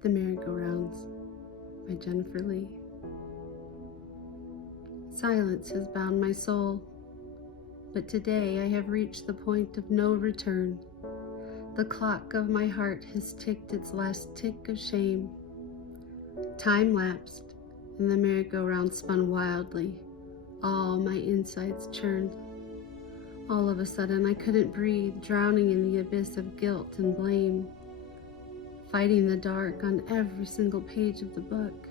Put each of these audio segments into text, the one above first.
The Merry-Go-Rounds by Jennifer Leigh. Silence has bound my soul, but today I have reached the point of no return. The clock of my heart has ticked its last tick of shame. Time lapsed, and the merry-go-round spun wildly. All my insides churned. All of a sudden, I couldn't breathe, drowning in the abyss of guilt and blame. Fighting the dark on every single page of the book,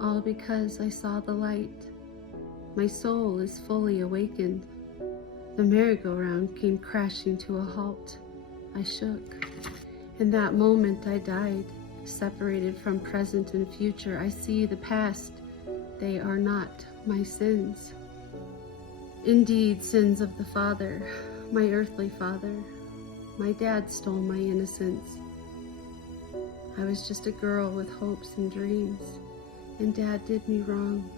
all because I saw the light. My soul is fully awakened. The merry-go-round came crashing to a halt. I shook. In that moment I died, separated from present and future. I see the past. They are not my sins. Indeed, sins of the father, my earthly father. My dad stole my innocence. I was just a girl with hopes and dreams, and Dad did me wrong.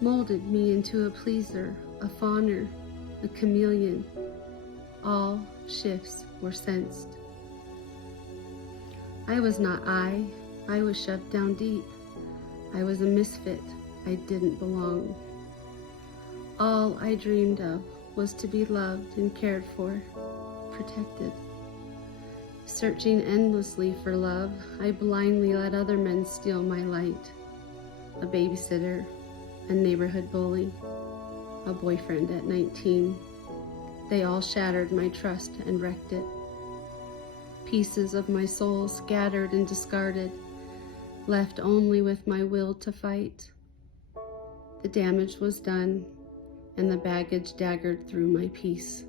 Molded me into a pleaser, a fawner, a chameleon. All shifts were sensed. I was not I was shoved down deep. I was a misfit, I didn't belong. All I dreamed of was to be loved and cared for, protected. Searching endlessly for love, I blindly let other men steal my light. A babysitter, a neighborhood bully, a boyfriend at 19. They all shattered my trust and wrecked it. Pieces of my soul scattered and discarded, left only with my will to fight. The damage was done, and the baggage daggered through my peace.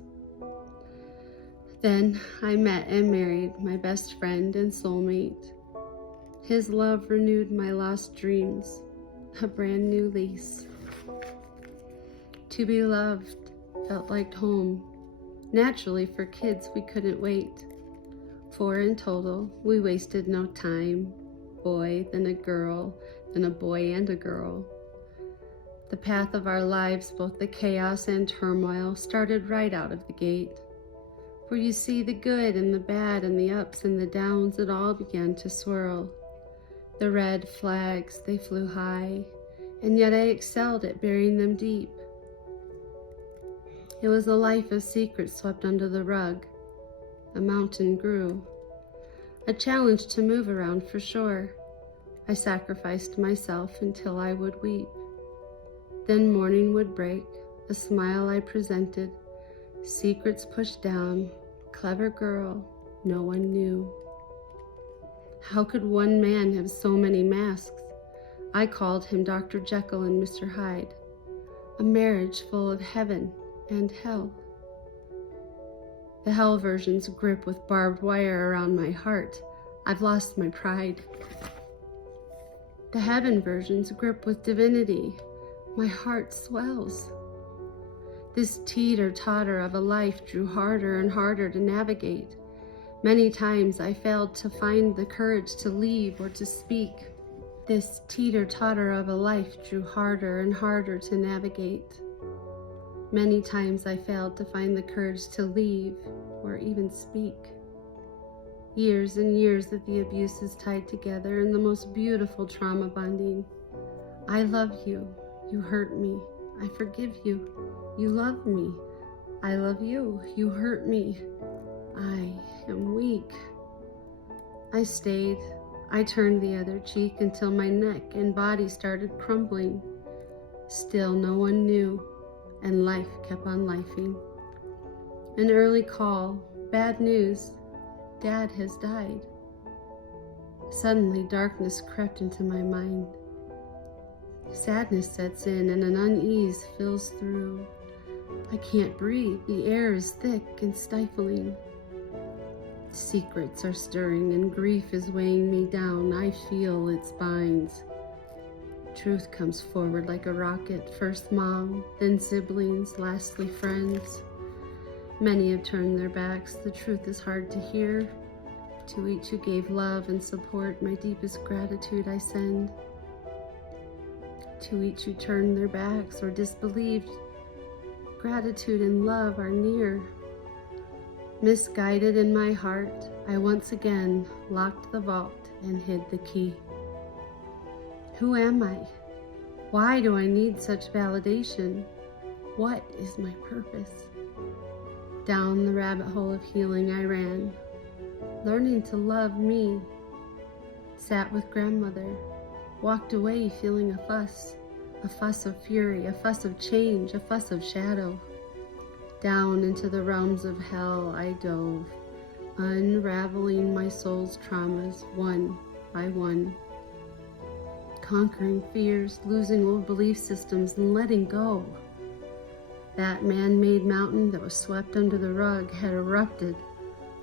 Then I met and married my best friend and soulmate. His love renewed my lost dreams, a brand new lease. To be loved felt like home. Naturally, for kids, we couldn't wait. 4 in total, we wasted no time. Boy, then a girl, then a boy and a girl. The path of our lives, both the chaos and turmoil, started right out of the gate. For you see, the good and the bad and the ups and the downs, it all began to swirl. The red flags, they flew high, and yet I excelled at burying them deep. It was a life of secrets swept under the rug. A mountain grew. A challenge to move around for sure. I sacrificed myself until I would weep. Then morning would break, a smile I presented. Secrets pushed down, clever girl, no one knew. How could one man have so many masks? I called him Dr. Jekyll and Mr. Hyde. A marriage full of heaven and hell. The hell versions grip with barbed wire around my heart. I've lost my pride. The heaven versions grip with divinity. My heart swells. This teeter-totter of a life drew harder and harder to navigate. Many times I failed to find the courage to leave or to speak. This teeter-totter of a life drew harder and harder to navigate. Many times I failed to find the courage to leave or even speak. Years and years of the abuses tied together in the most beautiful trauma bonding. I love you. You hurt me. I forgive you. You love me. I love you. You hurt me. I am weak. I stayed. I turned the other cheek until my neck and body started crumbling. Still no one knew, and life kept on lifing. An early call. Bad news. Dad has died. Suddenly darkness crept into my mind. Sadness sets in and an unease fills through. I can't breathe. The air is thick and stifling. Secrets are stirring and grief is weighing me down. I feel its binds. Truth comes forward like a rocket. First mom, then siblings, lastly friends. Many have turned their backs. The truth is hard to hear. To each who gave love and support, my deepest gratitude I send. To each who turned their backs or disbelieved, gratitude and love are near. Misguided in my heart, I once again locked the vault and hid the key. Who am I? Why do I need such validation? What is my purpose? Down the rabbit hole of healing I ran, learning to love me. Sat with grandmother, walked away feeling a fuss of fury, a fuss of change, a fuss of shadow. Down into the realms of hell I dove, unraveling my soul's traumas one by one. Conquering fears, losing old belief systems, and letting go. That man-made mountain that was swept under the rug had erupted,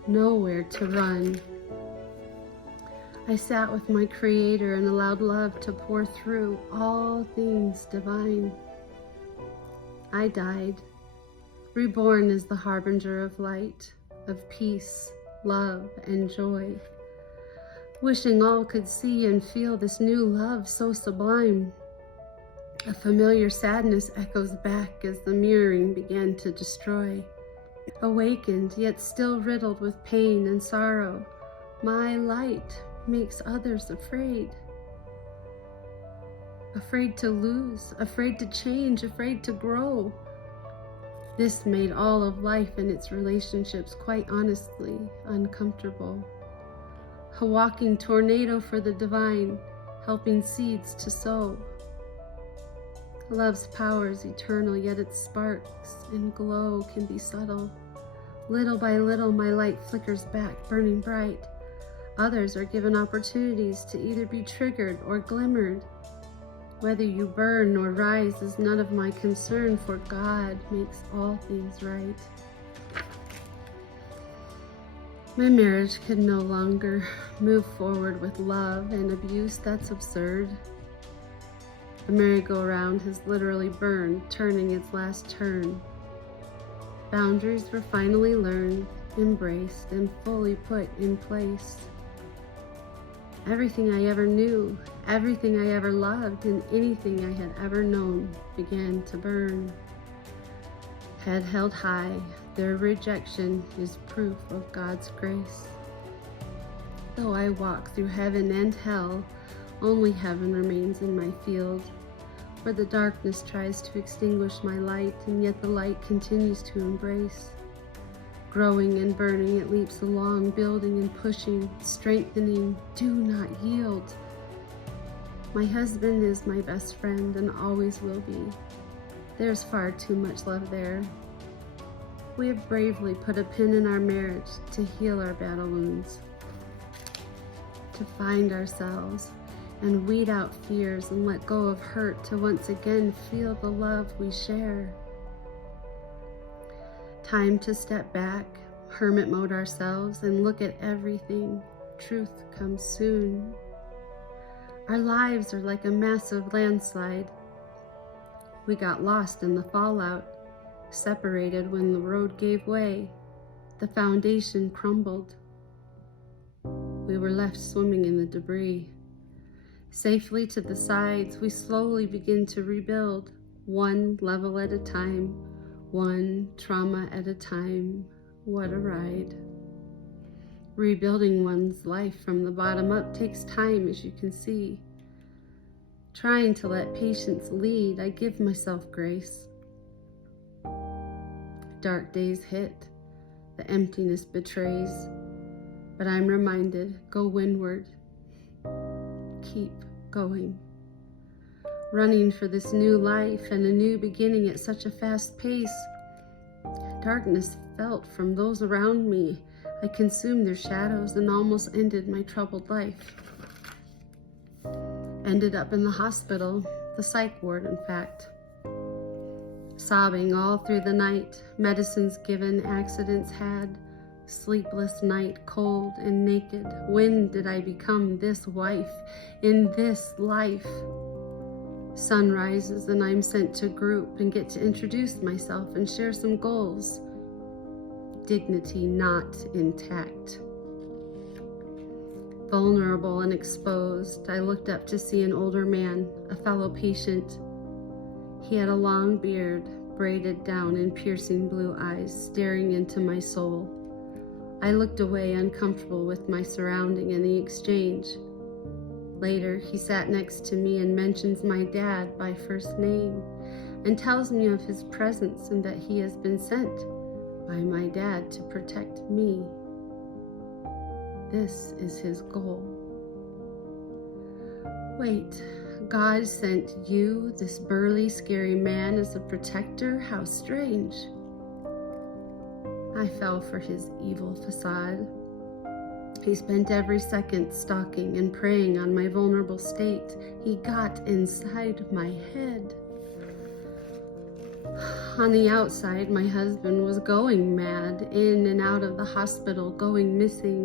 nowhere to run. I sat with my Creator and allowed love to pour through all things divine. I died, reborn as the harbinger of light, of peace, love, and joy. Wishing all could see and feel this new love so sublime. A familiar sadness echoes back as the mirroring began to destroy. Awakened, yet still riddled with pain and sorrow, my light makes others afraid. Afraid to lose, afraid to change, afraid to grow. This made all of life and its relationships quite honestly uncomfortable. A walking tornado for the divine, helping seeds to sow. Love's power is eternal, yet its sparks and glow can be subtle. Little by little, my light flickers back, burning bright. Others are given opportunities to either be triggered or glimmered. Whether you burn or rise is none of my concern, for God makes all things right. My marriage could no longer move forward with love and abuse. That's absurd. The merry-go-round has literally burned, turning its last turn. Boundaries were finally learned, embraced, and fully put in place. Everything I ever knew, everything I ever loved, and anything I had ever known began to burn. Head held high, their rejection is proof of God's grace. Though I walk through heaven and hell, only heaven remains in my field, where the darkness tries to extinguish my light, and yet the light continues to embrace. Growing and burning, it leaps along, building and pushing, strengthening. Do not yield. My husband is my best friend and always will be. There's far too much love there. We have bravely put a pin in our marriage to heal our battle wounds, to find ourselves and weed out fears and let go of hurt to once again feel the love we share. Time to step back, hermit mode ourselves, and look at everything. Truth comes soon. Our lives are like a massive landslide. We got lost in the fallout, separated when the road gave way. The foundation crumbled. We were left swimming in the debris. Safely to the sides, we slowly begin to rebuild, one level at a time, one trauma at a time. What a ride. Rebuilding one's life from the bottom up takes time, as you can see. Trying to let patience lead, I give myself grace. Dark days hit, the emptiness betrays, but I'm reminded, go windward. Keep going. Running for this new life and a new beginning at such a fast pace. Darkness felt from those around me. I consumed their shadows and almost ended my troubled life. Ended up in the hospital, the psych ward in fact. Sobbing all through the night, medicines given, accidents had, sleepless night, cold and naked. When did I become this wife in this life? Sun rises and I'm sent to group and get to introduce myself and share some goals. Dignity not intact. Vulnerable and exposed, I looked up to see an older man, a fellow patient. He had a long beard, braided down in piercing blue eyes, staring into my soul. I looked away, uncomfortable with my surrounding and the exchange. Later, he sat next to me and mentions my dad by first name and tells me of his presence and that he has been sent by my dad to protect me. This is his goal. Wait, God sent you, this burly, scary man, as a protector? How strange. I fell for his evil facade. He spent every second stalking and preying on my vulnerable state. He got inside my head. On the outside, my husband was going mad, in and out of the hospital, going missing.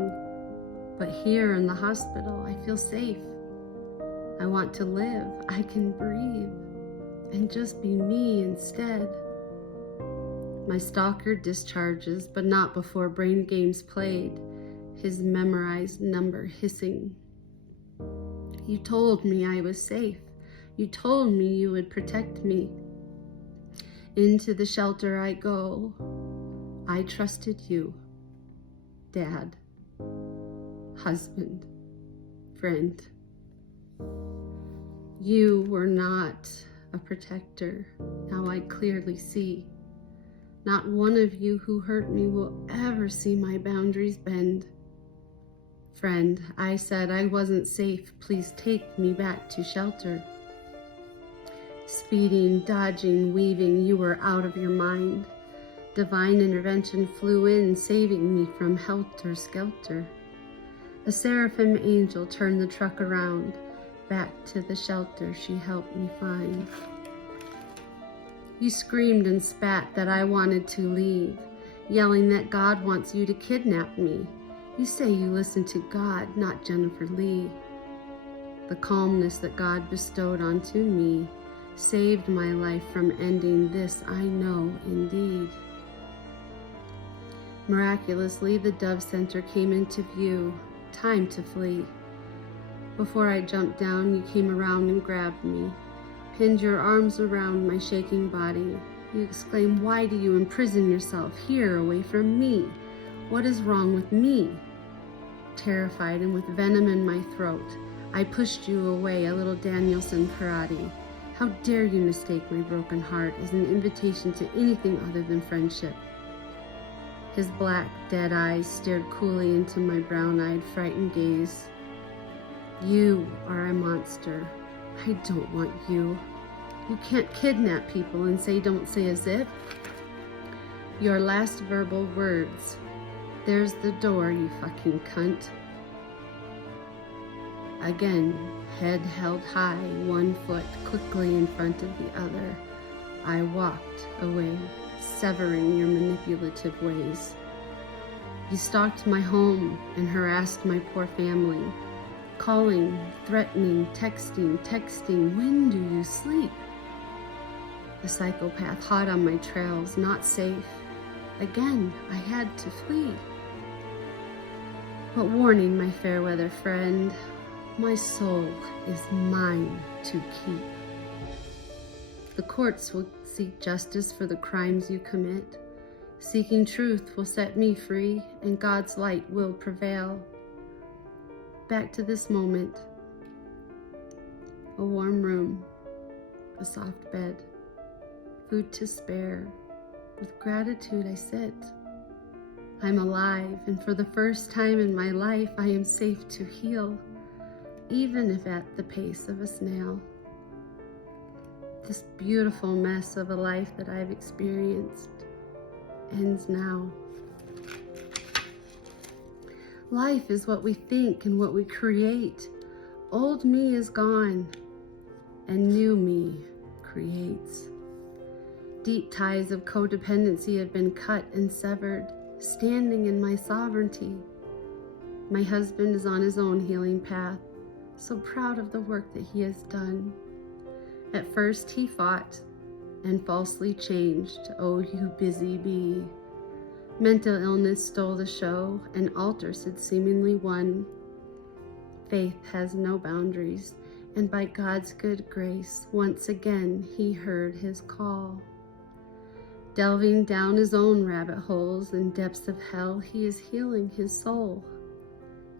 But here in the hospital, I feel safe. I want to live. I can breathe and just be me instead. My stalker discharges, but not before brain games played, his memorized number hissing. You told me I was safe. You told me you would protect me. Into the shelter I go. I trusted you, Dad, husband, friend. You were not a protector. Now I clearly see. Not one of you who hurt me will ever see my boundaries bend. Friend, I said I wasn't safe. Please take me back to shelter. Speeding, dodging, weaving, you were out of your mind. Divine intervention flew in, saving me from helter-skelter. A seraphim angel turned the truck around. Back to the shelter she helped me find. You screamed and spat that I wanted to leave, yelling that God wants you to kidnap me. You say you listen to God, not Jennifer Leigh. The calmness that God bestowed onto me saved my life from ending. This I know indeed. Miraculously, the Dove Center came into view. Time to flee. Before I jumped down, you came around and grabbed me, pinned your arms around my shaking body. You exclaimed, "Why do you imprison yourself here away from me? What is wrong with me?" Terrified and with venom in my throat, I pushed you away, a little Danielson karate. How dare you mistake my broken heart as an invitation to anything other than friendship? His black, dead eyes stared coolly into my brown-eyed, frightened gaze. You are a monster. I don't want you. You can't kidnap people and say don't say as if. Your last verbal words. There's the door, you fucking cunt. Again, head held high, one foot quickly in front of the other. I walked away, severing your manipulative ways. You stalked my home and harassed my poor family, calling, threatening, texting. When do you sleep? A psychopath hot on my trails, not safe. Again, I had to flee. But warning, my fair weather friend, my soul is mine to keep. The courts will seek justice for the crimes you commit. Seeking truth will set me free, and God's light will prevail. Back to this moment. A warm room, a soft bed, food to spare. With gratitude I sit. I'm alive, and for the first time in my life I am safe to heal, even if at the pace of a snail. This beautiful mess of a life that I've experienced ends now. Life is what we think and what we create. Old me is gone, and new me creates. Deep ties of codependency have been cut and severed, standing in my sovereignty. My husband is on his own healing path, so proud of the work that he has done. At first he fought and falsely changed, oh you busy bee. Mental illness stole the show, and altars had seemingly won. Faith has no boundaries, and by God's good grace, once again he heard his call. Delving down his own rabbit holes and depths of hell, he is healing his soul.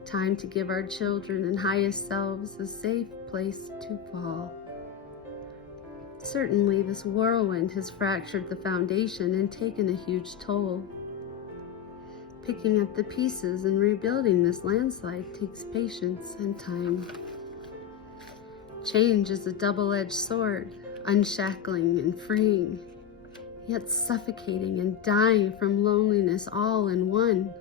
Time to give our children and highest selves a safe place to fall. Certainly, this whirlwind has fractured the foundation and taken a huge toll. Picking up the pieces and rebuilding this landslide takes patience and time. Change is a double-edged sword, unshackling and freeing, yet suffocating and dying from loneliness all in one.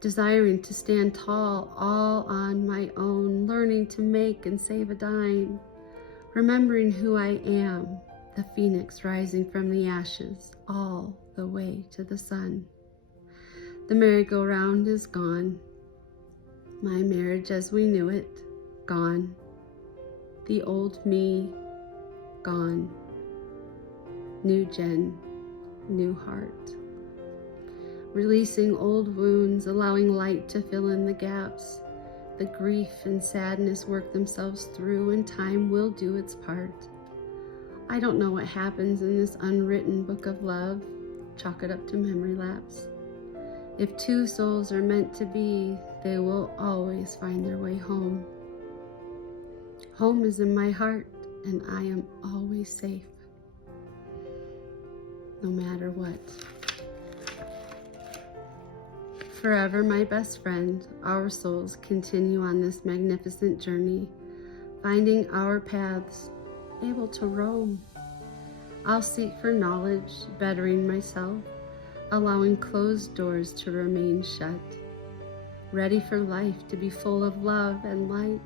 Desiring to stand tall all on my own, learning to make and save a dime, remembering who I am, the phoenix rising from the ashes all the way to the sun. The merry-go-round is gone. My marriage as we knew it, gone. The old me, gone. New Jen, new heart. Releasing old wounds, allowing light to fill in the gaps. The grief and sadness work themselves through, and time will do its part. I don't know what happens in this unwritten book of love. Chalk it up to memory lapse. If two souls are meant to be, they will always find their way home. Home is in my heart, and I am always safe, no matter what. Forever my best friend, our souls continue on this magnificent journey, finding our paths, able to roam. I'll seek for knowledge, bettering myself, allowing closed doors to remain shut, ready for life to be full of love and light,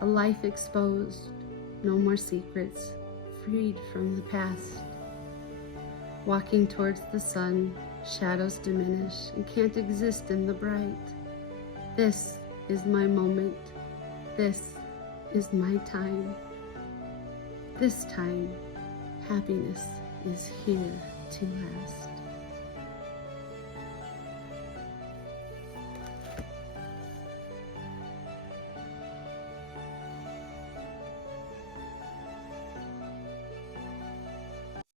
a life exposed, no more secrets, freed from the past. Walking towards the sun, shadows diminish and can't exist in the bright. This is my moment. This is my time. This time, happiness is here to last.